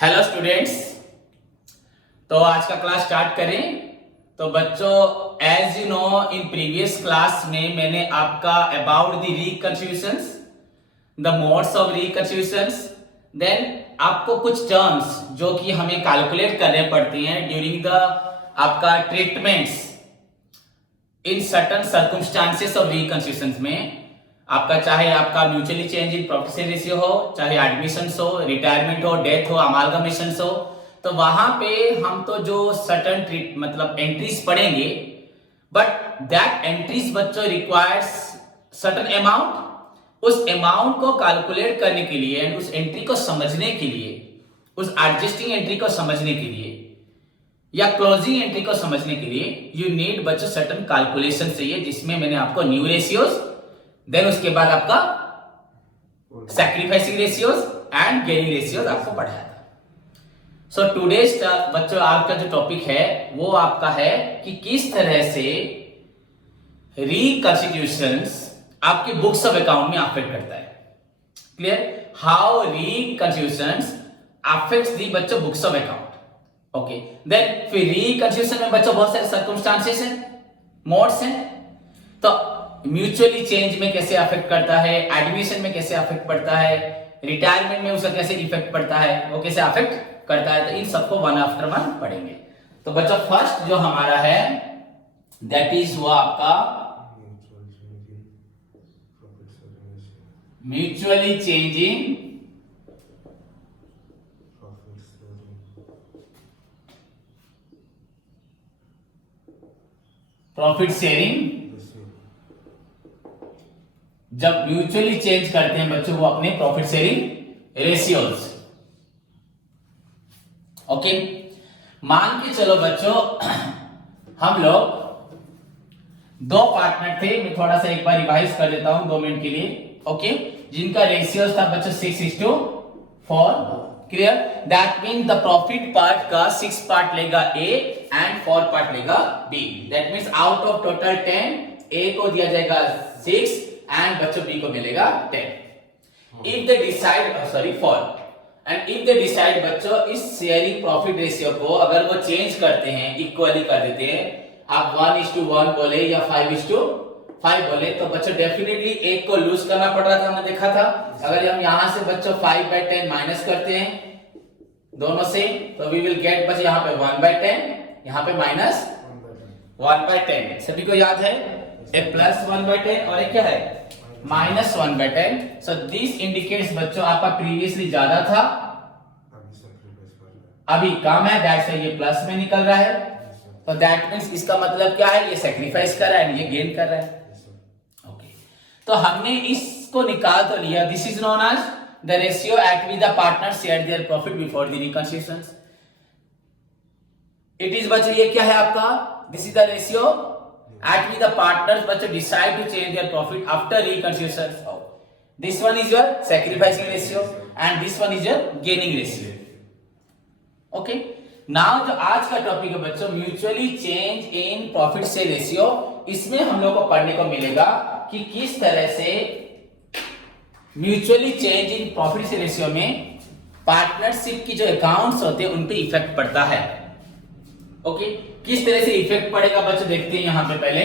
Hello students. तो आज का क्लास स्टार्ट करें। तो बच्चों, as you know in previous class में मैंने आपका about the reconstitutions, the modes of reconstitutions, then आपको कुछ टर्म्स जो कि हमें कैलकुलेट करने पड़ती हैं ड्यूरिंग द आपका treatments in certain circumstances of reconstitutions में। आपका चाहे आपका mutually change in profit ratio हो, चाहे एडमिशन हो, रिटायरमेंट हो, डेथ हो, अमालगमेशन हो, तो वहां पे हम तो जो सर्टन ट्रीट मतलब एंट्रीज पढ़ेंगे, बट दैट एंट्रीज बच्चों रिक्वायर्स सर्टन अमाउंट। उस अमाउंट को कैलकुलेट करने के लिए एंड उस एंट्री को समझने के लिए, उस एडजस्टिंग एंट्री को समझने के लिए या क्लोजिंग एंट्री को समझने के लिए यू नीड बच्चों सर्टन कैलकुलेशन चाहिए, जिसमें मैंने आपको न्यू रेशियोज, देन उसके बाद आपका sacrificing ratios and gaining ratios आपको पढ़ाया था। सो टुडेज बच्चों आपका जो टॉपिक है वो आपका है कि किस तरह से रिकंस्टिट्यूशंस आपकी बुक्स ऑफ अकाउंट में अफेक्ट करता है। Clear? How reconstitutions affects the बच्चों books of account. Okay, then फिर रिकंस्टिट्यूशन में बच्चों बहुत सारे सर्कमस्टांसेस हैं, मोड्स हैं। तो म्यूचुअली चेंज में कैसे अफेक्ट करता है, एडमिशन में कैसे अफेक्ट पड़ता है, रिटायरमेंट में उसका कैसे इफेक्ट पड़ता है, वो कैसे अफेक्ट करता है, तो इन सबको वन आफ्टर वन पढ़ेंगे। तो बच्चों फर्स्ट जो हमारा है दैट इज हुआ आपका म्यूचुअली चेंजिंग प्रॉफिट शेयरिंग। जब म्यूचुअली चेंज करते हैं बच्चों वो अपने प्रॉफिट शेयरिंग रेशियोज। ओके, मान के चलो बच्चों हम लोग दो पार्टनर थे, मैं थोड़ा सा एक बार रिवाइज कर देता हूं 2 मिनट के लिए। ओके, जिनका रेशियोज था बच्चों 6:4। Clear? That mean the profit part का 6 पार्ट लेगा ए एंड 4 पार्ट लेगा B. That means out of total 10 A को दिया जाएगा 6 एंड बच्चों बी को मिलेगा 10। If they decide 4 and if they decide बच्चों इस शेयरिंग प्रॉफिट रेशियो को अगर वो चेंज करते हैं, इक्वली कर देते हैं, आप 1:1 बोले या 5:5 बोले, तो बच्चों डेफिनेटली एक को लूज करना पड़ रहा था, हमने देखा था। अगर हम यहां से बच्चों 5/10 माइनस करते हैं दोनों से, तो वी विल गेट बच्चों यहाँ पे 1/10, यहाँ पे माइनस 1/10। सभी को याद है ए प्लस 1/10 और एक क्या है माइनस 1/10। सो दिस इंडिकेट्स बच्चों आपका प्रीवियसली ज्यादा था, अभी कम है, दैट्स ये प्लस में निकल रहा है। तो दैट मींस इसका मतलब क्या है, ये सैक्रिफाइस कर रहा है, ये गेन कर रहा है। ओके, तो हमने इसको निकाल तो लिया। This is known as the ratio at which the partner share their profit before the reconstitutions. It is बच्चों ये क्या है आपका, this is the ratio at which the partners बच्चों decide to change their profit after reconstitutions. This one is your sacrificing ratio and this one is your gaining ratio. Okay. Now जो आज का topic है बच्चों mutually change in profit share ratio, इसमें हम लोग को पढ़ने को मिलेगा कि किस तरह से mutually change in profit share ratio में पार्टनरशिप की जो अकाउंट्स होते हैं उन पे इफेक्ट पड़ता है। ओके, किस तरह से इफेक्ट पड़ेगा बच्चों देखते हैं। यहां पे पहले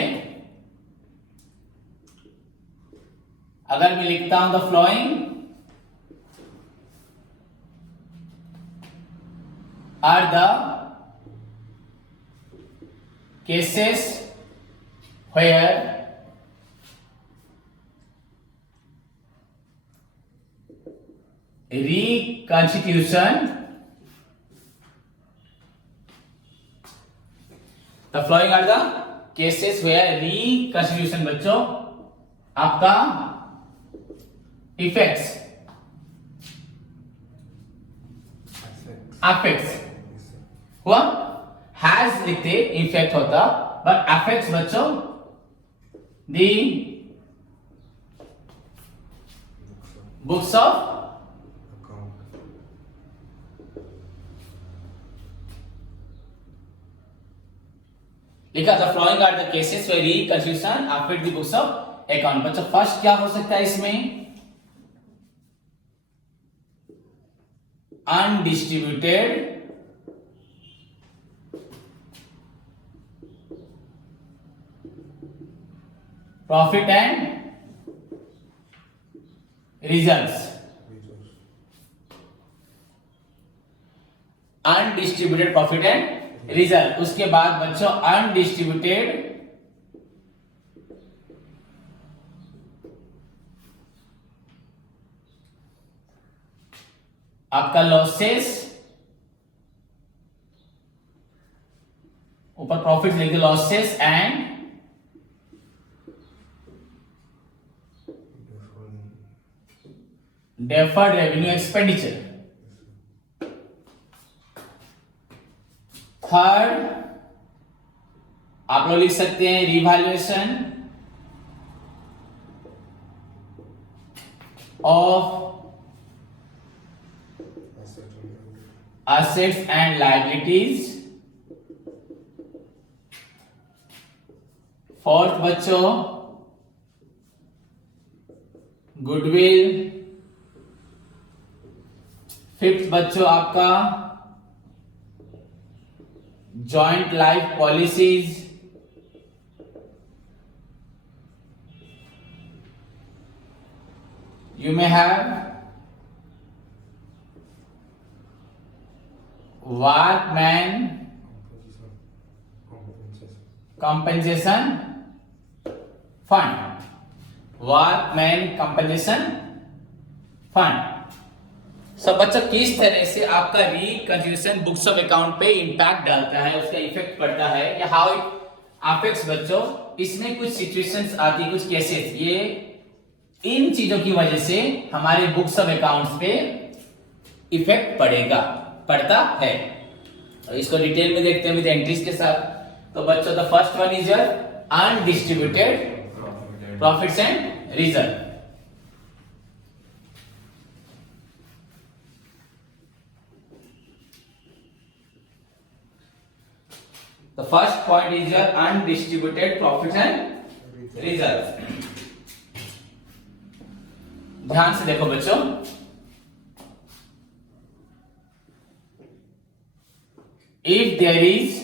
अगर मैं लिखता हूं the following are the cases where reconstitution, The following are the cases where reconstitution बच्चों आपका affects हुआ, has लिखते इफेक्ट होता, but affects बच्चों the books of लिखा था following are the cases where reconstitution affect the books of account. बच्चों first क्या हो सकता है इसमें, undistributed profit and results, undistributed profit and result. उसके बाद बच्चों अनडिस्ट्रीब्यूटेड आपका लॉसेस, ऊपर प्रॉफिट लिख दो, losses and deferred revenue expenditure. Third आप लोग लिख सकते हैं revaluation of assets and liabilities। Fourth बच्चों गुडविल। फिफ्थ बच्चों आपका joint life policies. You may have workman compensation fund, workman compensation fund. सब बच्चों किस तरह से आपका रिकंसिलिएशन बुक्स ऑफ अकाउंट पे इंपैक्ट डालता है, उसका इफेक्ट पड़ता है, या हाउ इट अफेक्ट्स बच्चों। इसमें कुछ सिचुएशंस आती, कुछ केसेस, ये इन चीजों की वजह से हमारे बुक्स ऑफ अकाउंट्स पे इफेक्ट पड़ता है। तो इसको डिटेल में देखते हैं विद एंट्रीज के साथ। तो बच्चों the first one is your undistributed profits and result. The first point is your undistributed profit and result. ध्यान से देखो बच्चों, if there is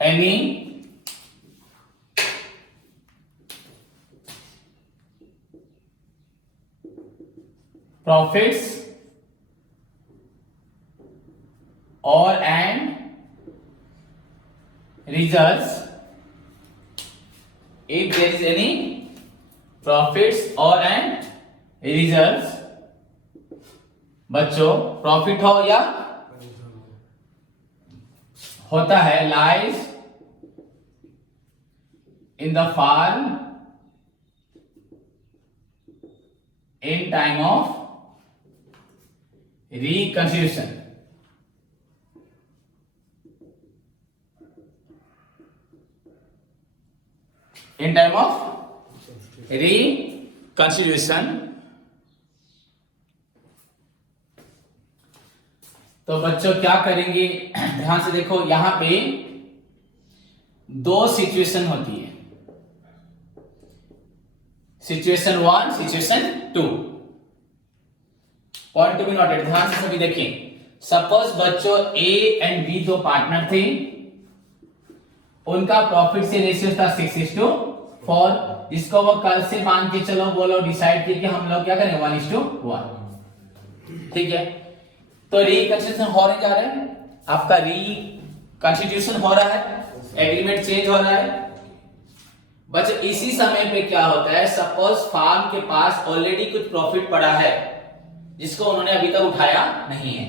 any profits or and results, if there is any profits or and results, बच्चों profit हो या होता है, lies in the farm in time of reconciliation। in time of reconciliation। तो बच्चों क्या करेंगे, ध्यान से देखो, यहां पे दो सिचुएशन होती है, situation 1, situation 2। Point to be noted, ध्यान से सभी देखें। सपोज बच्चों ए एंड बी दो पार्टनर थे, उनका प्रॉफिट से रेशियो था 6:4, जिसको वो कल से मान के चलो बोलो डिसाइड किया कि हम लोग क्या करें 1:1। ठीक है, तो रिकंस्टिट्यूशन होने जा रहा है, आपका रिकंस्टिट्यूशन हो रहा है, एग्रीमेंट चेंज हो रहा है। बच्चों इसी समय पे क्या होता है, सपोज फार्म के पास ऑलरेडी कुछ प्रॉफिट पड़ा है जिसको उन्होंने अभी तक उठाया नहीं है,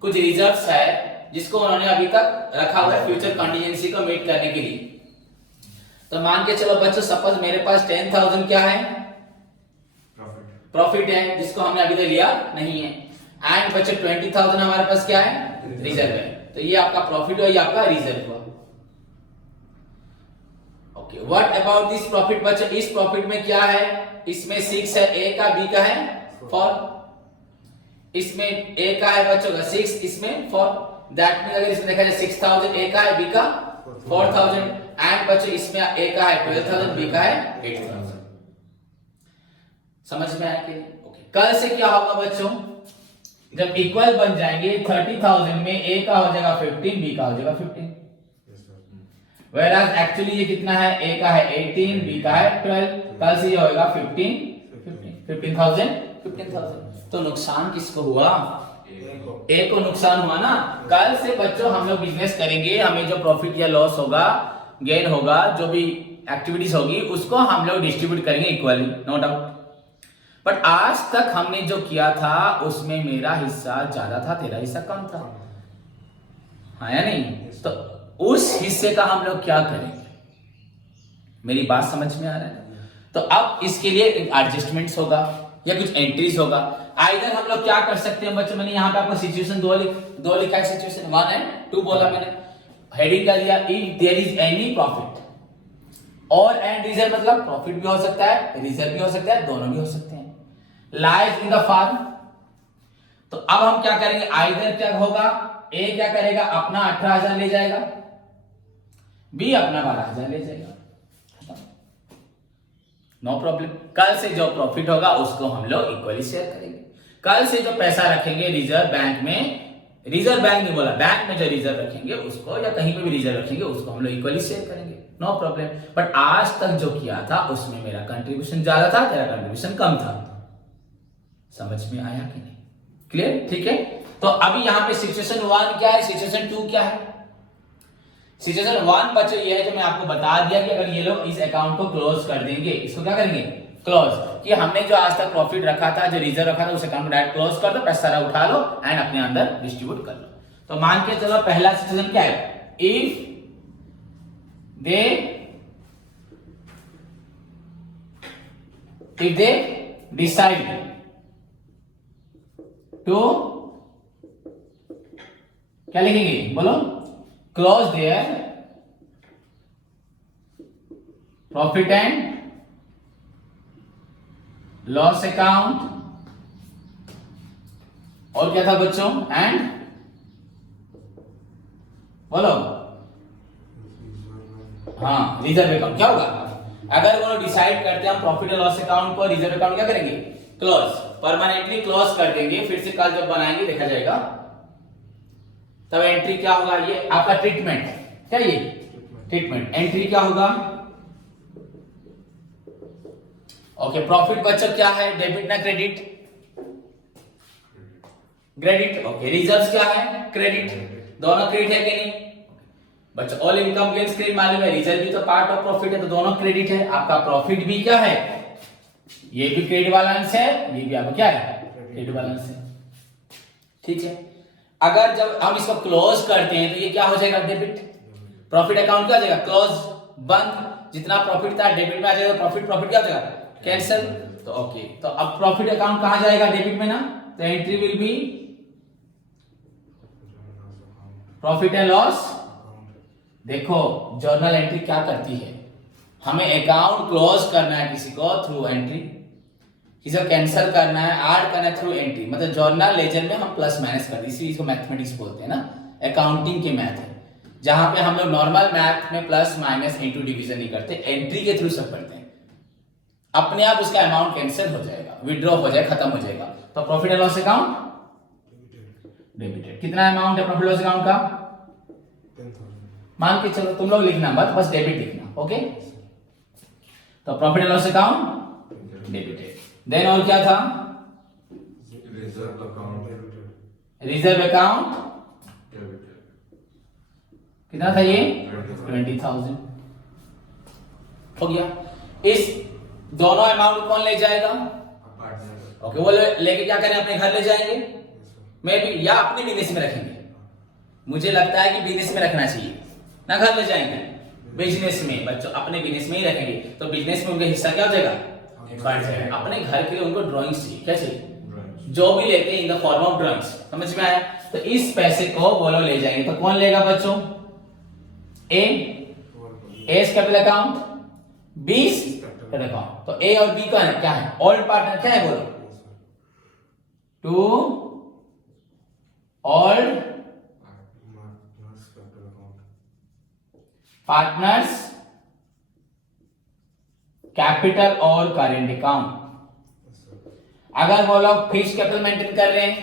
कुछ रिजर्व्स है जिसको उन्होंने अभी तक रखा हुआ है फ्यूचर कंटीजेंसी को मीट करने के लिए। तो मान के चलो बच्चों, सपोज मेरे पास 10,000 क्या है, प्रॉफिट है, जिसको हमने अभी तक लिया नहीं है। एंड बच्चों 20,000 हमारे पास क्या है, रिजर्व है। तो ये आपका प्रॉफिट हुआ, ये आपका रिजर्व हुआ। Okay, what about this profit बच्चों, इस प्रॉफिट में क्या है, इसमें 6 है, ए का, बी का है 4, इसमें ए का है बच्चों का 6, इसमें 4। दैट मींस अगर इसमें देखा जाए 6,000 ए का है, बी का 4,000, एंड बच्चों इसमें ए का है 12,000, बी का है 8,000। समझ में आया कि ओके। कल से क्या होगा बच्चों, जब इक्वल बन जाएंगे 30,000 में ए का हो जाएगा 15, बी का हो जाएगा 15। Whereas एक्चुअली ये कितना है, ए का है 18, बी का है 12, कल से ये होगा 15,000। तो नुकसान किसको हुआ, ए को नुकसान हुआ ना। कल से बच्चों हम लोग बिजनेस करेंगे, हमें जो प्रॉफिट या लॉस होगा, गेन होगा, जो भी एक्टिविटीज होगी उसको हम लोग डिस्ट्रीब्यूट करेंगे इक्वली, नो डाउट। बट आज तक हमने जो किया था उसमें मेरा हिस्सा ज्यादा था, तेरा हिस्सा कम था, हाँ या नहीं? तो उस हिस्से का हम लोग क्या करेंगे, मेरी बात समझ में आ रहा है? तो अब इसके लिए एडजस्टमेंट्स होगा या कुछ एंट्रीज होगा। आइदर हम लोग क्या कर सकते हैं बच्चों, मैंने यहाँ पे आपको सिचुएशन दो लिखा है, सिचुएशन 1 एंड 2 बोला मैंने, हेडिंग कर दिया if there is any profit और एंड रिजर्व, मतलब प्रॉफिट भी हो सकता है, रिजर्व भी हो सकता है, दोनों भी हो सकते हैं, लाइज इन द फर्म। तो अब हम क्या करेंगे, आइदर क्या होगा, ए क्या करेगा, अपना 18,000 ले जाएगा, बी अपना 12,000 ले जाएगा, नो प्रॉब्लम। कल से जो प्रॉफिट होगा उसको हम लोग इक्वली शेयर करेंगे। कल से जो पैसा रखेंगे रिजर्व बैंक में, रिजर्व बैंक नहीं बोला, बैंक में जो रिजर्व रखेंगे उसको या कहीं पे भी रिजर्व रखेंगे उसको हम लोग इक्वली शेयर करेंगे, नो प्रॉब्लम। बट आज तक जो किया था उसमें मेरा कंट्रीब्यूशन ज्यादा था, तेरा कंट्रीब्यूशन कम था। समझ में आया कि नहीं? क्लियर? ठीक है। तो अभी यहां पे सिचुएशन 1 क्या है, सिचुएशन 2 क्या है? सिचुएशन 1 बच्चों ये है जो मैं आपको बता दिया कि अगर ये लोग इस अकाउंट को क्लोज कर देंगे, इसको क्या करेंगे, क्लोज, कि हमने जो आज तक प्रॉफिट रखा था, जो रिजर्व रखा था, उस अकाउंट को डायरेक्ट क्लोज कर दो, पैसा सारा उठा लो एंड अपने अंदर डिस्ट्रीब्यूट कर लो। तो मान के चलो पहला सिचुएशन क्या है, इफ दे डिसाइड टू, क्या लिखेंगे बोलो, close their profit and loss account, और क्या था बच्चों, एंड बोलो, हाँ रिजर्व अकाउंट। क्या होगा अगर वो डिसाइड करते हैं हम प्रॉफिट एंड लॉस अकाउंट को, रिजर्व अकाउंट क्या करेंगे, क्लोज, परमानेंटली क्लोज कर देंगे, फिर से कल जब बनाएंगे देखा जाएगा। तब एंट्री क्या होगा, ये आपका ट्रीटमेंट, क्या ये ट्रीटमेंट, एंट्री क्या होगा, ओके। प्रॉफिट बच्चों क्या है, डेबिट ना क्रेडिट, क्रेडिट, ओके। रिजर्व्स क्या है, क्रेडिट, दोनों क्रेडिट है कि नहीं बच्चों? ऑल इनकम गेन्स क्रेडिट मालूम है, रिजर्व भी तो पार्ट ऑफ प्रॉफिट है, तो दोनों क्रेडिट है। आपका प्रॉफिट भी क्या है, ये भी क्रेडिट बैलेंस है, ये भी आपका क्या है, क्रेडिट बैलेंस है, ठीक है। अगर जब हम इसको क्लोज करते हैं तो ये क्या हो जाएगा, डेबिट, प्रॉफिट अकाउंट क्या हो जाएगा, क्लोज, बंद, जितना प्रॉफिट था डेबिट में आ जाएगा, प्रॉफिट क्या हो जाएगा, कैंसिल। तो ओके, तो अब प्रॉफिट अकाउंट कहां जाएगा, डेबिट में ना, तो entry will B profit and loss. देखो जर्नल एंट्री क्या करती है, हमें अकाउंट क्लोज करना है किसी को थ्रू एंट्री, किसी को कैंसिल करना है, ऐड करना है थ्रू एंट्री, मतलब जर्नल लेजर में हम प्लस माइनस करते हैं, इसी इसको मैथमेटिक्स बोलते हैं ना, अकाउंटिंग के मैथ है, जहां पे हम लोग नॉर्मल मैथ में प्लस माइनस इंटू डिवीजन नहीं करते, एंट्री के थ्रू सब करते हैं, अपने आप उसका अमाउंट कैंसिल हो जाएगा, विड्रॉ हो जाएगा, खत्म हो जाएगा। तो profit and loss account debited, कितना अमाउंट है प्रॉफिट लॉस अकाउंट का, 10,000 मान के चलो, तुम लोग लिखना मत, बस डेबिट लिखना, ओके। तो profit and loss account debited. Then और क्या था, reserve account reserve account debited, कितना था ये, 20,000 हो गया। इस दोनों अमाउंट कौन ले जाएगा, पार्टनर, ओके, वो लेके क्या करें, अपने घर ले जाएंगे, मैं भी, या अपने बिजनेस में रखेंगे, मुझे लगता है कि बिजनेस में रखना चाहिए ना, घर ले जाएंगे, बिजनेस में बच्चों अपने बिजनेस में ही रखेंगे, तो बिजनेस में उनका हिस्सा क्या हो जाएगा, बढ़ जाएगा। अपने घर के लिए उनको ड्राइंग्स चाहिए, क्या चाहिए, जो भी लेते हैं in the form of drawings, समझ में आया? तो इस पैसे को वो लोग ले जाएंगे, तो कौन लेगा बच्चों, A capital account, B capital account. तो ए और बी का क्या है, ओल्ड पार्टनर, क्या है बोलो, टू ओल्ड पार्टनर्स कैपिटल और करेंट अकाउंट। अगर वो लोग फिक्स कैपिटल मेंटेन कर रहे हैं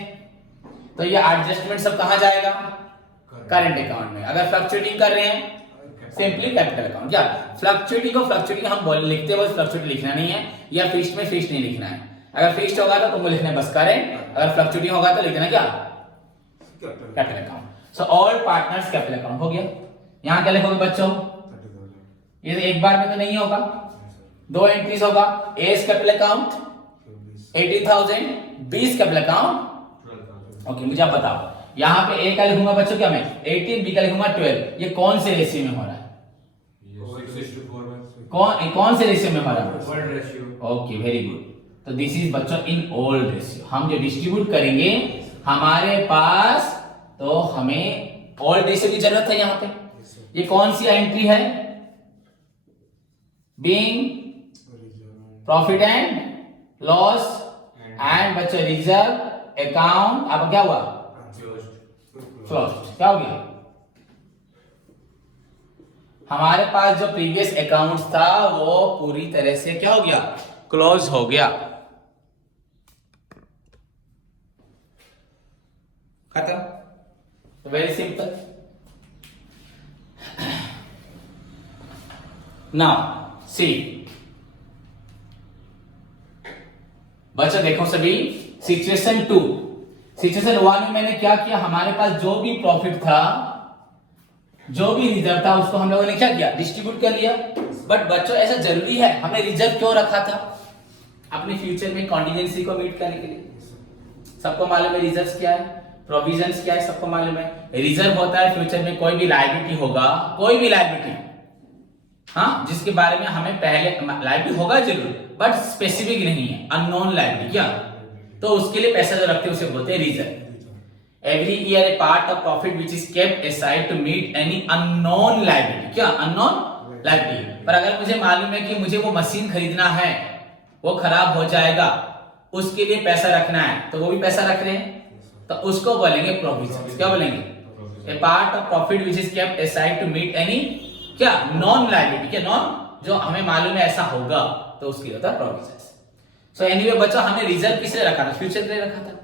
तो ये एडजस्टमेंट सब कहां जाएगा? करंट अकाउंट में। अगर फ्लक्चुएटिंग कर रहे हैं सिंपली कैपिटल अकाउंट। क्या फ्लक्चुएटिंग को फ्लक्चुएटिंग हम बोल लिखते हुए फ्लक्चुएट लिखना नहीं है, या फिक्स्ड में फिक्स्ड नहीं लिखना है। अगर फिक्स्ड होगा तो तुमको लिखना है बस करेंट, अगर फ्लक्चुएटिंग होगा तो लिखना क्या? Capital account. So all partners capital account हो गया। यहां क्या लिखोगे बच्चों? ये एक बार में तो नहीं होगा, दो एंट्रीज होगा। A capital account 80,000, B capital account. Okay मुझे आप बताओ, यहाँ पे ए का लिखूंगा बच्चों क्या मैं 18, बी का लिखूंगा 12, ये कौन से रेशियो में हो रहा है? कौन से रेशियो में हो रहा है? Old ratio. Okay very good. तो दिस इज बच्चों इन ओल्ड रेशियो। हम जो डिस्ट्रीब्यूट करेंगे हमारे पास, तो हमें ओल्ड रेशियो की जरूरत है यहाँ पे। ये कौन सी एंट्री है? Being profit and loss and बच्चों रिजर्व अकाउंट। अब क्या हुआ? क्लोज्ड। क्या हो गया? हमारे पास जो प्रीवियस अकाउंट्स था वो पूरी तरह से क्या हो गया? क्लोज हो गया, खत्म। Very simple. नाउ सी बच्चों देखो सभी, सिचुएशन 2। सिचुएशन 1 में मैंने क्या किया? हमारे पास जो भी प्रॉफिट था, जो भी रिजर्व था, उसको हम लोगों ने क्या किया? डिस्ट्रीब्यूट कर लिया। बट बच्चों ऐसा जरूरी है? हमने रिजर्व क्यों रखा था? अपने फ्यूचर में कॉन्टिजेंसी को मीट करने के लिए। सबको मालूम है रिजर्व क्या है, प्रोविजंस क्या है, सबको मालूम है। रिजर्व होता है फ्यूचर में कोई भी लायबिलिटी होगा, कोई भी लायबिलिटी, हाँ, जिसके बारे में हमें पहले लायबिलिटी होगा जरूर बट स्पेसिफिक नहीं है, अननोन लायबिलिटी। क्या? तो उसके लिए पैसा जो रखते हैं उसे बोलते हैं reserve. Every year a part of profit which is kept aside to meet any unknown liability। क्या? unknown liability। पर अगर मुझे मालूम है कि मुझे वो मशीन खरीदना है, वो खराब हो जाएगा, उसके लिए पैसा रखना है, तो वो भी पैसा रख रहे हैं, तो उसको बोलेंगे प्रोविजन। क्या बोलेंगे? A part of profit which is kept aside to meet any क्या? Non liability. क्या? नॉन, जो हमें मालूम है ऐसा होगा, तो उसके लिए होता है प्रोविजन। सो एनीवे बच्चों, हमने रिजर्व किस लिए रखा था? फ्यूचर के लिए रखा था।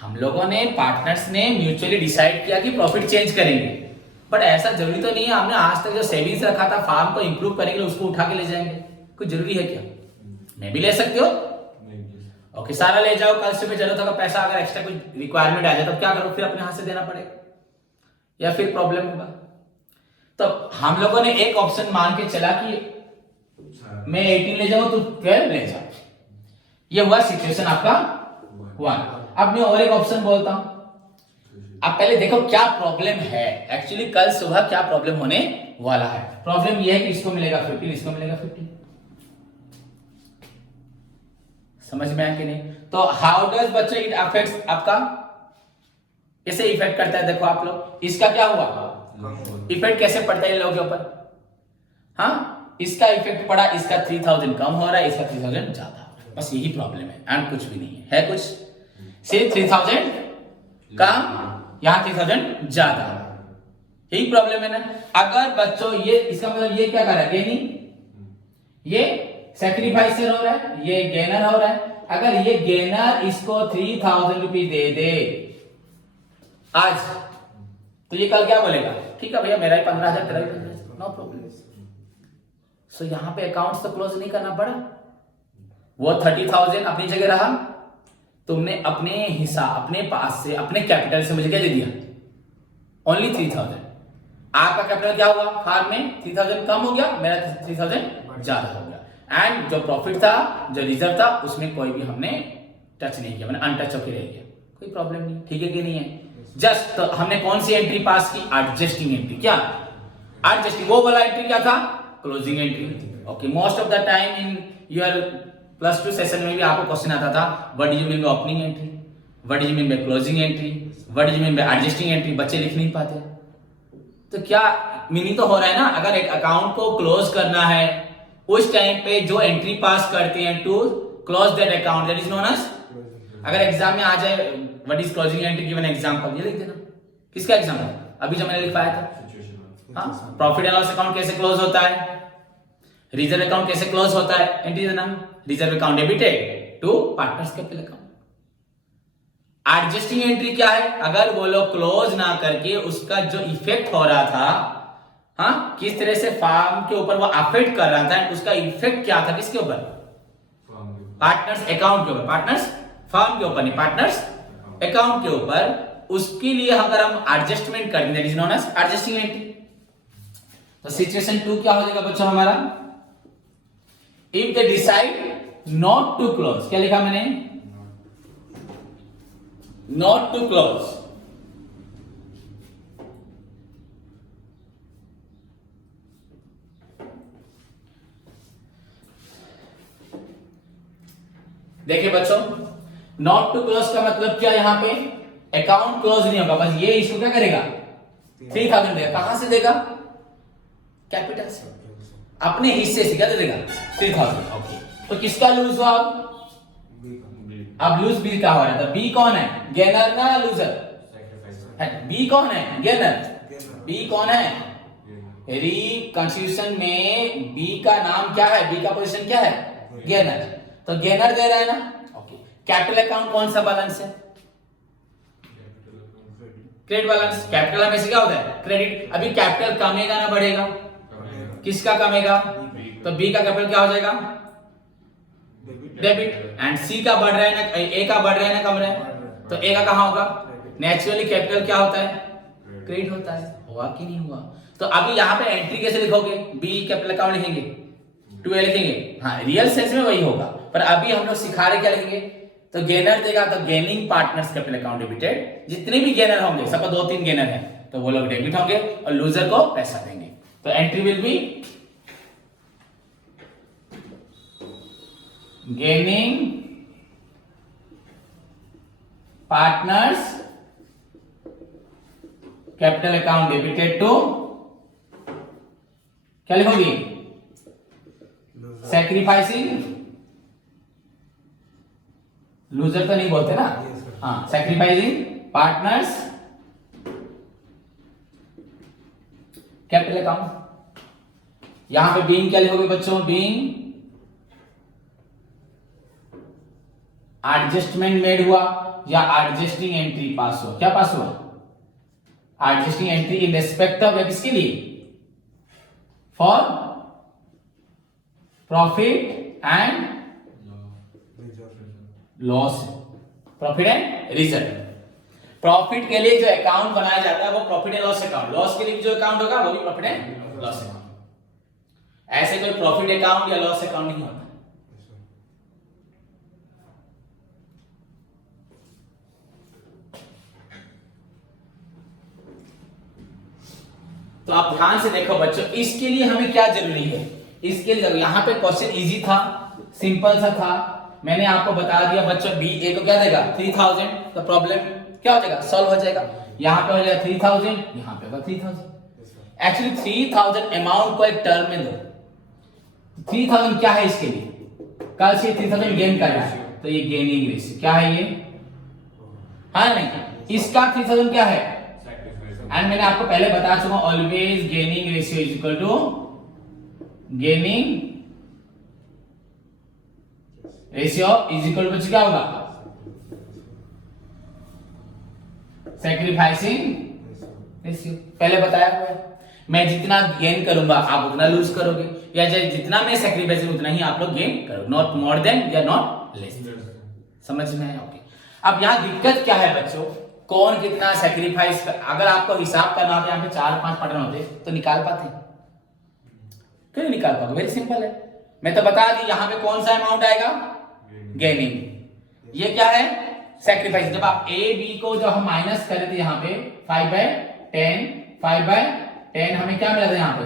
हम लोगों ने, पार्टनर्स ने म्यूचुअली डिसाइड किया कि प्रॉफिट चेंज करेंगे, बट ऐसा जरूरी तो नहीं है। हमने आज तक जो सेविंग्स रखा था फार्म को इंप्रूव करेंगे, उसको उठा के ले जाएंगे, कुछ जरूरी है क्या? मैं भी ले सकते हो। ओके सारा ले जाओ, कल सुबह जरूरत होगा पैसा, अगर एक्स्ट्रा कुछ रिक्वायरमेंट आ जाए तो क्या करो? फिर अपने हाथ से देना पड़ेगा या फिर प्रॉब्लम होगा। तो हम लोगों ने एक ऑप्शन मान के चला कि मैं 18 ले जाऊं तो 12 ले जाओ। ये हुआ सिचुएशन आपका 1। अब मैं और एक ऑप्शन बोलता हूं। अब पहले देखो क्या प्रॉब्लम है, एक्चुअली कल सुबह क्या प्रॉब्लम होने वाला है। प्रॉब्लम यह है कि इसको मिलेगा 15, इसको मिलेगा 15। समझ में आया कि नहीं? तो हाउ डज बच्चों इट अफेक्ट्स आपका, कैसे इफेक्ट करता है? देखो आप लोग, इसका क्या हुआ? इफेक्ट कैसे पड़ता है इन लोगों के ऊपर? हाँ, इसका इफेक्ट पड़ा, इसका 3000 कम हो रहा है, इसका 3000 ज्यादा। बस यही प्रॉब्लम है एंड कुछ भी नहीं है। कुछ सिर्फ 3000 कम, यहां 3000 ज्यादा, यही प्रॉब्लम है ना। अगर बच्चों ये, इसका मतलब ये क्या कर रहा है? गेनिंग, ये सैक्रिफाइसर हो रहा है, ये गेनर हो रहा है। अगर ये गेनर इसको 3000 रुपीज दे दे आज, तो ये कल क्या बोलेगा? ठीक है भैया, मेरा ही 15,000, तेरा ही 15,000, नो प्रॉब्लम। सो यहां पे अकाउंट्स तो क्लोज नहीं करना पड़ा। वो 30,000 अपनी जगह रहा, तुमने अपने हिसाब, अपने पास से, अपने कैपिटल से मुझे क्या दे दिया? ओनली 3000। आपका कैपिटल क्या हुआ? फार्म में 3000 कम हो गया, मेरा 3000 ज्यादा हो गया। एंड जो प्रॉफिट था, जो रिजर्व था, उसमें कोई भी हमने टच नहीं किया, मैंने अनटच होकर रह गया, कोई प्रॉब्लम नहीं। ठीक है कि नहीं है? जस्ट हमने कौन सी एंट्री पास की? Adjusting entry. क्या एडजस्टिंग? वो वाला एंट्री क्या था? Closing entry. Okay, most of the time in your +2 session में भी आपको क्वेश्चन आता था, what do you mean by opening entry, what do you mean by closing entry, what do you mean by adjusting entry. बच्चे लिख नहीं पाते, तो क्या मीनिंग तो हो रहा है ना। अगर एक अकाउंट को क्लोज करना है, उस टाइम पे जो एंट्री पास करते हैं to close that account, that is known as. अगर एग्जाम में आ जाए what is closing entry, given example, ये लिख देना। किसका एग्जांपल? अभी जो मैंने लिखवाया था। हाँ, प्रॉफिट एंड लॉस अकाउंट कैसे क्लोज होता है, रिजर्व अकाउंट कैसे क्लोज होता है, एंट्री देना। Reserve account debited to partners capital account. Adjusting entry क्या है? अगर वो लोग क्लोज ना करके उसका जो इफेक्ट हो रहा था, हाँ, किस तरह से फार्म के ऊपर वो अफेक्ट कर रहा था, उसका इफेक्ट क्या था, किसके ऊपर? पार्टनर्स अकाउंट के ऊपर। पार्टनर्स फर्म के ऊपर नहीं, पार्टनर्स अकाउंट के ऊपर। उसके लिए अगर हम एडजस्टमेंट कर दें, that is known as adjusting entry. तो सिचुएशन 2 क्या हो जाएगा बच्चों हमारा? If they decide not to close, क्या लिखा मैंने? Not to close. देखिए बच्चों, नॉट टू क्लोज का मतलब क्या? यहां पे अकाउंट क्लोज नहीं होगा, बस ये इशू क्या करेगा? 3000 देगा। कहां से देगा? कैपिटल से, अपने हिस्से से क्या दे देगा? 3000। ओके, तो किसका लूज हुआ? अब लूज बी का हो रहा है। तो बी कौन है? गेनर ना लूजर? बी कौन है? गेनर। बी कौन है? रिकंस्ट्रक्शन में बी का नाम क्या है? बी का पोजीशन क्या है? गेनर। तो गेनर दे रहा है ना। ओके, कैपिटल अकाउंट कौन सा बैलेंस है? Credit balance. कैपिटल में से क्या होता है? क्रेडिट। अभी कैपिटल कमेगा ना बढ़ेगा? किसका कमेगा? तो बी का कैपिटल क्या हो जाएगा? डेबिट। एंड सी का बढ़ रहा है ना, ए का बढ़ रहा है ना, कम रहा है? तो ए का कहां होगा? नेचुरली कैपिटल क्या होता है? क्रेडिट होता है। हुआ कि नहीं हुआ? तो अभी यहां पे एंट्री कैसे लिखोगे? बी कैपिटल अकाउंट लिखेंगे, 2 लिखेंगे। हाँ, रियल सेंस में वही होगा, पर अभी हम लोग सिखा रहे क्या लिखेंगे? तो गेनर देगा तो gaining partners capital account debited. जितने भी गेनर होंगे, सबको 2-3 गेनर है, तो वो लोग डेबिट होंगे और लूजर को पैसा देंगे। तो entry will be gaining partners capital account debited to, क्या लिखोगी? सैक्रिफाइसिंग लूजर तो नहीं बोलते ना, हाँ, सैक्रिफाइसिंग पार्टनर्स कैपिटल अकाउंट। यहां पे बीइंग क्या लिखोगे बच्चों? बीइंग एडजस्टमेंट मेड हुआ या एडजस्टिंग एंट्री पास हुआ? क्या पास हुआ? Adjusting entry in respect of किसके लिए? For profit and loss. Profit and result. Profit के लिए जो अकाउंट बनाया जाता है वो profit and loss account. Loss के लिए जो अकाउंट होगा वो भी प्रॉफिट एंड लॉस अकाउंट। ऐसे कोई प्रॉफिट अकाउंट या लॉस अकाउंट नहीं होता। तो आप ध्यान से देखो बच्चों, इसके लिए हमें क्या जरूरी है? इसके लिए यहां पे क्वेश्चन इजी था, सिंपल सा था, मैंने आपको बता दिया बच्चों। बी ए को क्या देगा? 3000। तो प्रॉब्लम क्या हो जाएगा? सॉल्व हो जाएगा। यहां पे हो जाएगा 3000, यहां पे होगा 3000। एक्चुअली 3000 अमाउंट को एक टर्म में दो। 3000 क्या है इसके लिए? कल से 3000 गेन कर रहा है, तो ये गेनिंग रेशियो क्या है? ये हाँ नहीं, इसका 3000 क्या है? एंड मैंने आपको पहले बता चुका, always gaining ratio is equal to gaining ratio is equal to क्या होगा? Sacrificing ratio. पहले बताया हुआ है, मैं जितना गेन करूंगा आप उतना लूज करोगे, या जितना मैं सैक्रिफाइस उतना ही आप लोग गेन करोगे, नॉट मोर देन या नॉट लेस। समझ में है? ओके। अब यहां दिक्कत क्या है बच्चों? कौन कितना सैक्रिफाइस अगर आपको हिसाब करना होता है, यहाँ पे 4-5 पैटर्न होते तो निकाल पाते? क्यों निकाल पाओगे? वेरी सिंपल है, मैं तो बता दी। यहाँ पे कौन सा अमाउंट आएगा? गेनिंग। ये क्या है? सैक्रिफाइस। जब आप ए बी को जब हम माइनस करे थे यहाँ पे 5/10, 5/10 हमें क्या मिला था? यहाँ पे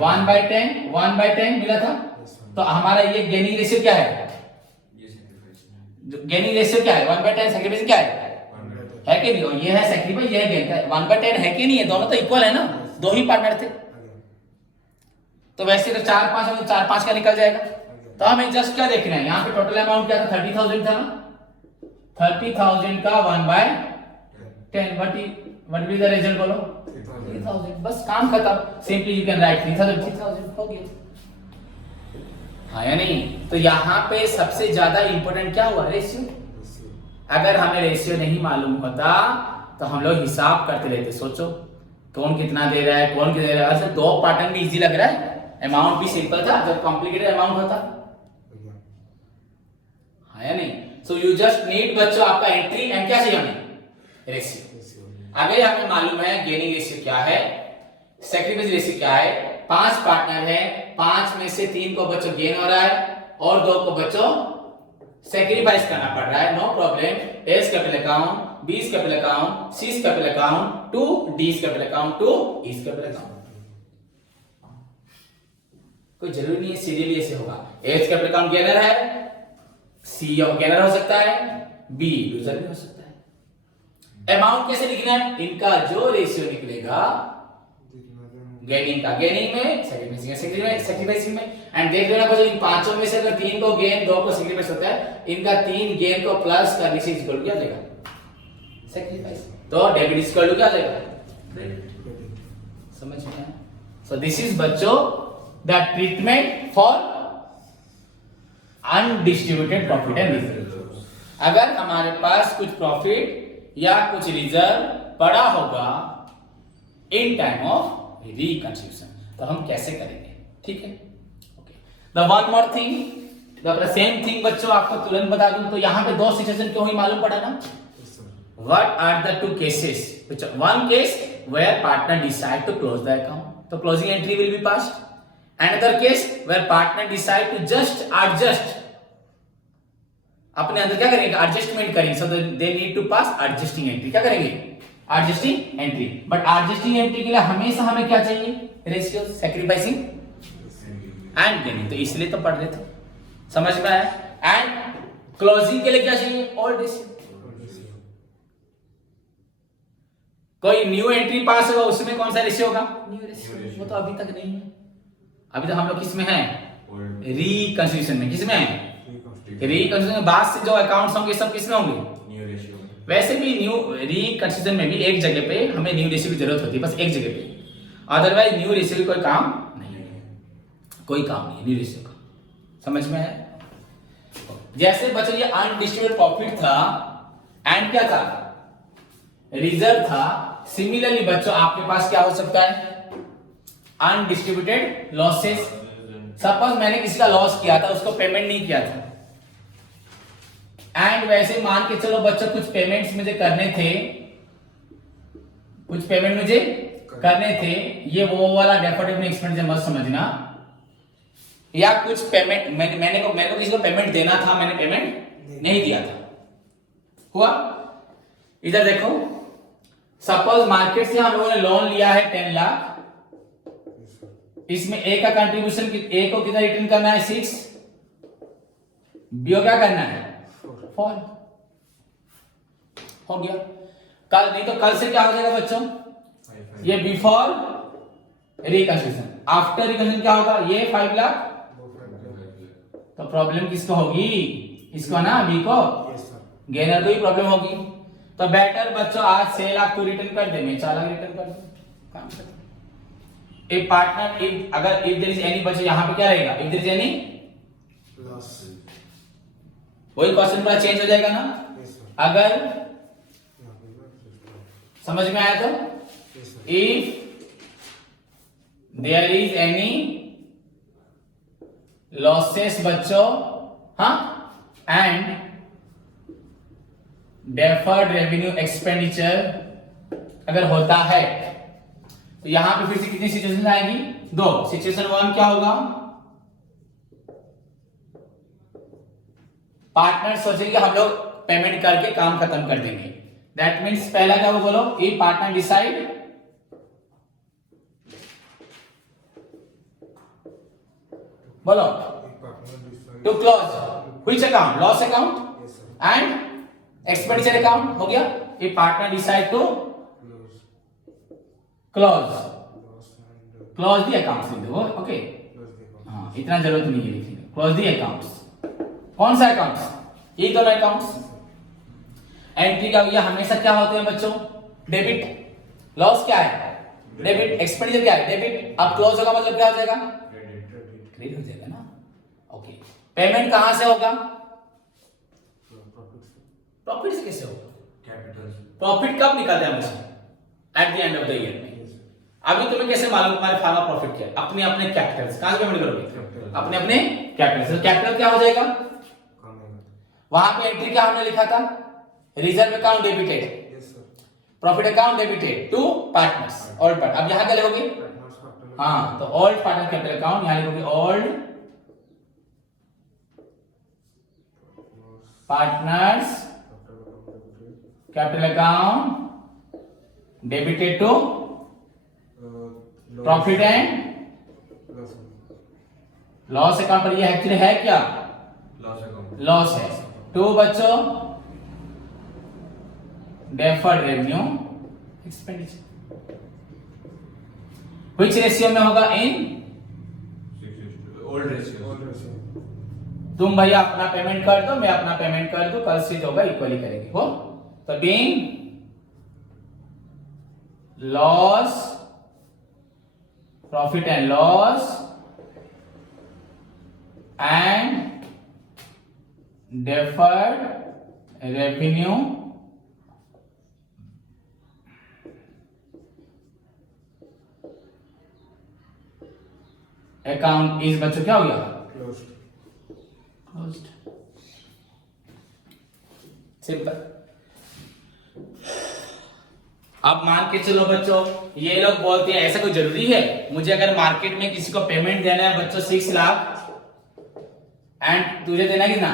1/10 मिला था। तो हमारा ये गेनिंग रेशियो क्या है? गेनिंग रेशियो क्या है? 1/10। सैक्रिफाइस क्या है कि नहीं? और ये है सैक्रिफाइस, ये है गेन। 1/10 है कि नहीं? है, दोनों तो इक्वल है ना, दो ही पार्टनर थे। तो वैसे तो 4-5 में 4-5 का निकल जाएगा। तो हमें जस्ट क्या देखना है? यहाँ पे टोटल अमाउंट क्या था? 30,000 था ना। 30,000 का 1/10 व्हाट विल द रिजल्ट? बोलो 3000। बस काम खत्म। सिंपली यू कैन राइट 3000 हो गया। हाँ या नहीं? तो यहाँ पे सबसे ज्यादा इंपॉर्टेंट क्या हुआ? रेशियो। अगर हमें रेशियो नहीं मालूम होता तो हम लोग हिसाब करते रहते। सोचो कौन कितना दे रहा है, कौन कितना दे रहा है। दो पार्टनर भी इजी लग रहा है, अमाउंट भी सिंपल था, जब कॉम्प्लिकेटेड अमाउंट होता है या नहीं। सो यू जस्ट नीड बच्चों आपका एंट्री एंड क्या चाहिए हमें, रेशियो। अगर हमें मालूम है गेनिंग रेशियो क्या है, सैक्रिफाइस रेशियो क्या है, 5 पार्टनर है, 5 में से 3 को बच्चों गेन हो रहा है और 2 को बच्चों सैक्रिफाइस करना पड़ रहा है, no problem. S capital account, B capital account, C capital account to D capital account to E capital account. कोई जरूरी नहीं है सीरियली ऐसे होगा। एस कैपिटल अकाउंट गेनर है, सी गेनर हो सकता है, बी लूजर भी हो सकता है। अमाउंट कैसे लिखना है, इनका जो रेशियो निकलेगा गेनिंग का गेनिंग में, सैक्रिफाइसिंग में। एंड देख लेना बच्चों इन पांचों में से अगर 3 को गेन 2 को सैक्रिफाइस होता है, इनका 3 गेन को प्लस करने से इक्वल क्या देगा, सैक्रिफाइस। तो डेबिट इक्वल टू क्या देगा, समझ में आया। सो दिस इज बच्चों the treatment for undistributed profit and reserve. अगर हमारे पास कुछ प्रॉफिट या कुछ रिजर्व पड़ा होगा इन टाइम ऑफ रिकंस्ट्रक्शन, तो हम कैसे करेंगे, ठीक है। Okay, the one more thing, the same thing बच्चों आपको तुरंत बता दूं तो यहां पे 2 सिचुएशन क्यों ही मालूम पड़ा ना। What are the 2 cases, one case where partner decide to close the account, तो closing entry will be passed. Another case where partner decide to just adjust, अपने अंदर क्या करेंगे, एडजस्टमेंट करेंगे। So they need to pass adjusting entry, क्या करेंगे, adjusting entry. But adjusting entry के लिए हमेशा हमें क्या चाहिए, रेशियो, सैक्रिफाइसिंग एंड गेनिंग, तो इसलिए तो पढ़ रहे थे, समझ में आया। एंड क्लोजिंग के लिए क्या चाहिए, ओल्ड रेशियो। कोई न्यू एंट्री पास होगा उसमें कौन सा रेशियो होगा, न्यू रेशियो। वो तो अभी तक नहीं है, अभी तो हम लोग किस में है, रिकंस्ट्रक्शन में। किस में है, रिकंस्ट्रक्शन। बाद से जो अकाउंट्स होंगे सब किस में होंगे, न्यू रेशियो। वैसे भी न्यू रिकंस्ट्रक्शन में भी एक जगह पे हमें न्यू रेशियो की जरूरत होती है, बस एक जगह पे, अदरवाइज न्यू रेशियो की कोई काम नहीं है, कोई काम नहीं है न्यू रेशियो का, समझ में है। जैसे बच्चों ये अनडिस्ट्रीब्यूटेड प्रॉफिट था एंड क्या था, रिजर्व था। सिमिलरली बच्चों आपके पास क्या हो सकता है, अनडिस्ट्रीब्यूटेड लॉसेस। सपोज मैंने किसी का लॉस किया था, उसको पेमेंट नहीं किया था, एंड वैसे मान के चलो बच्चों कुछ पेमेंट्स मुझे करने थे, कुछ पेमेंट मुझे करने थे, ये वो वाला डेफर्ड एक्सपेंडिचर मत समझना, या कुछ पेमेंट मैंने को किसी को पेमेंट देना था, मैंने पेमेंट नहीं दिया था, हुआ। इधर देखो, सपोज मार्केट से हम लोगों ने लोन लिया है 10 लाख, इसमें ए का कंट्रीब्यूशन, ए को कितना रिटर्न करना है 6, बी को क्या करना है 4, हो गया। कल नहीं तो कल से क्या हो जाएगा बच्चों, ये बिफोर रिकंस्ट्रक्शन, आफ्टर रिकंस्ट्रक्शन क्या होगा, ये 5 लाख। तो प्रॉब्लम किसको होगी, इसको ना, बी को, गेनर को ही प्रॉब्लम होगी। तो बेटर बच्चों आज 6 लाख तो रिटर्न कर दे, मैं 4 लाख रिटर्न कर दूं, काम कर। एक पार्टनर, इफ अगर इफ देयर इज एनी बच्चों यहां पे क्या रहेगा, इफ देयर इज एनी लॉस, वही क्वेश्चन पूरा चेंज हो जाएगा ना। अगर समझ में आया तो, if there is any losses बच्चों, हाँ, एंड डेफर्ड रेवेन्यू एक्सपेंडिचर अगर होता है, तो यहां पे फिर से कितनी सिचुएशन आएगी, 2। सिचुएशन 1 क्या होगा, पार्टनर सोचेंगे हम लोग पेमेंट करके काम खत्म कर देंगे। दैट मीन्स पहला क्या वो बोलो, इफ पार्टनर डिसाइड बोलो to close which account, loss account and expenditure account, हो गया। If partner decide to close the accounts, okay, हाँ इतना जरूरत नहीं है लिखने, क्लोज द अकाउंट्स। कौन सा अकाउंट्स, ये दोनों अकाउंट्स। एंट्री का भैया हमेशा क्या होते हैं बच्चों, डेबिट। लॉस क्या है, डेबिट। एक्सपेंडिचर क्या है, डेबिट। अब क्लोज होगा मतलब क्या हो जाएगा, क्रेडिट हो जाएगा ना, ओके। पेमेंट कहां से होगा, प्रॉफिट से कैसे होगा? कैपिटल से। प्रॉफिट कब निकलता है मुझे? At the end of the year में। अभी तुम्हें कैसे मालूम तुम्हारे फार्मा प्रॉफिट क्या है? अपने अपने कैपिटल से। कहां से पेमेंट करोगे? अपने अपने कैपिटल से। कैपिटल क्या हो जाएगा? वहां पे एंट्री क्या हमने लिखा था? Reserve account debited, profit account debited to partners, old partner. अब यहां क्या लिखोगे? हाँ, तो ओल्ड पार्टनर कैपिटल अकाउंट यहां लिखोगे old partners capital account debited to profit and loss account. पर ये एक्चुअली है क्या? Loss account. लॉस है। टू बच्चों deferred revenue expenditure. Which ratio में होगा? In old ratio. तुम भैया अपना पेमेंट कर दो, मैं अपना पेमेंट कर दूं, कल से जो होगा इक्वली करेंगे। हो तो being loss, profit and loss and deferred revenue account इस बच्चों क्या हो गया? क्लोज्ड। सिंपल। अब मान के चलो बच्चों, ये लोग बोलते हैं ऐसा कोई जरूरी है मुझे अगर मार्केट में किसी को पेमेंट देना है बच्चों 6 लाख एंड तुझे देना कितना?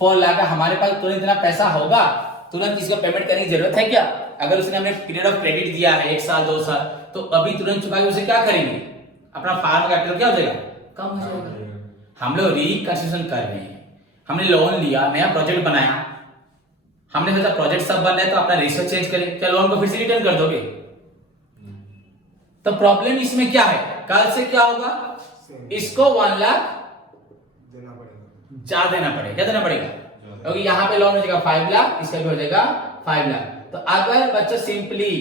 4 लाख। हमारे पास तुरंत इतना पैसा होगा, तुरंत किसी को पेमेंट करने की जरूरत है क्या? अगर उसने हमें पीरियड ऑफ क्रेडिट दिया है 1 साल 2 साल, तो अभी तुरंत चुका के उसे क्या करेंगे? अपना फार्म कैपिटल क्या हो जाएगा? कम हो जाएगा। हम लोग रिकंस्ट्रक्शन कर रहे हैं, हमने लोन लिया, नया प्रोजेक्ट बनाया, हमने सोचा प्रोजेक्ट सब बन रहा है तो अपना रेशियो चेंज करें, क्या लोन को फिर से रिटर्न कर दोगे? तो प्रॉब्लम इसमें क्या है? कल से क्या होगा? इसको 1 लाख ज्यादा देना पड़ेगा। क्या देना पड़ेगा? क्योंकि यहाँ पे लोन हो जाएगा 5 लाख, इसका भी हो जाएगा 5 लाख। तो अगर बच्चों सिंपली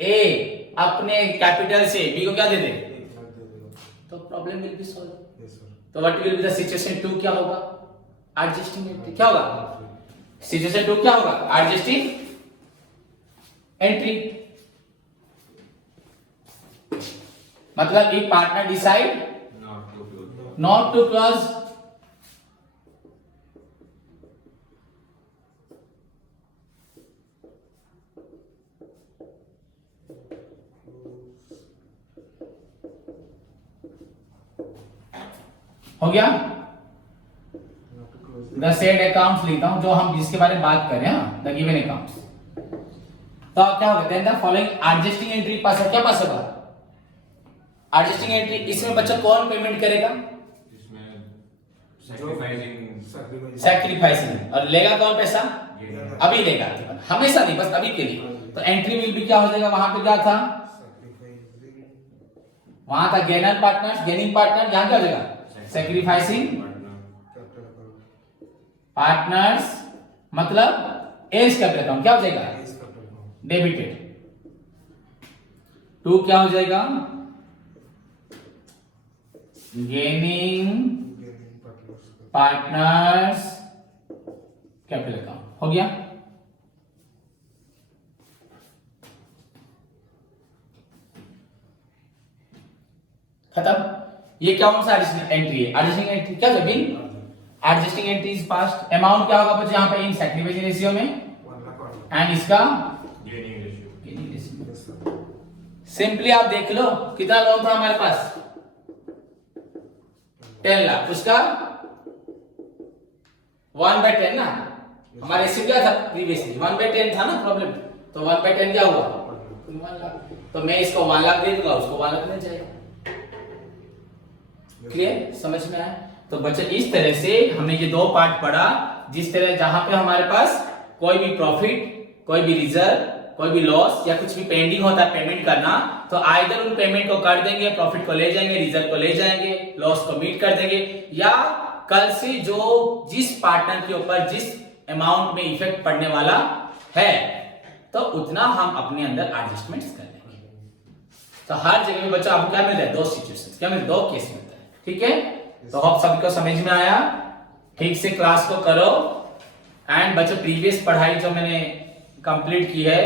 ए अपने कैपिटल से बी को क्या दे दे तो प्रॉब्लम विल बी सॉल्व। तो what will be the situation 2? क्या होगा? Adjusting entry. क्या होगा? सिचुएशन 2 क्या होगा? Adjusting entry. मतलब if partner decide not to close, हो गया? द सेड अकाउंट्स लिखता हूं जो हम जिसके बारे में बात कर रहे हैं, द गिवन अकाउंट्स। तो क्या होगा? Then the following adjusting entry pass है। क्या पास होगा? Adjusting entry. इसमें बच्चा कौन पेमेंट करेगा? सैक्रिफाइसिंग। और लेगा कौन पैसा? अभी लेगा, हमेशा नहीं, बस अभी के लिए। तो एंट्री विल भी क्या हो जाएगा? वहां पे क्या था? वहां था गेनर पार्टनर्स, गेनिंग पार्टनर। यहां क्या हो जाएगा? Sacrificing partners. मतलब एज कैपिटल अकाउंट क्या हो जाएगा? डेबिटेड। 2 क्या हो जाएगा? Gaining partners capital account. हो गया? खत्म। ये क्या कौन सा एडजस्टिंग एंट्री है? एडजस्टिंग एंट्री क्या है? बिन adjusting entry is passed. Amount क्या होगा बच्चों यहाँ पे? इन सैक्रिफाइस रेशियो में एंड इसका गेनिंग रेशियो। सिंपली आप देख लो कितना लोन था हमारे पास? 10 लाख। उसका 1/10 ना। हमारा रेशियो क्या था प्रीवियसली? 1/10 था ना प्रॉब्लम। तो 1/10 क्या हुआ? 1 लाख। तो मैं इसको 1 लाख दे दूंगा, उसको 1 लाख मिल जाएगा। क्लियर? समझ में आया? तो बच्चे इस तरह से हमने ये 2 पार्ट पढ़ा, जिस तरह जहां पे हमारे पास कोई भी प्रॉफिट, कोई भी रिजर्व, कोई भी लॉस या कुछ भी पेंडिंग होता है पेमेंट करना, तो आइदर उन पेमेंट को कर देंगे, प्रॉफिट को ले जाएंगे, रिजर्व को ले जाएंगे, लॉस को मीट कर देंगे, या कल से जो जिस पार्टनर के ऊपर जिस अमाउंट में इफेक्ट पड़ने वाला है तो उतना हम अपने अंदर एडजस्टमेंट्स कर लेंगे। तो हर जगह में बच्चों आपको क्या मिलता है? 2 सिचुएशंस। क्या मिलता है? 2 केस मिलता है। ठीक है? तो आप सबको समझ में आया? ठीक से क्लास को करो एंड बच्चों प्रीवियस पढ़ाई जो मैंने कंप्लीट की है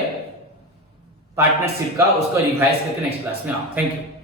पार्टनरशिप का, उसको रिवाइज करके नेक्स्ट क्लास में आओ। Thank you.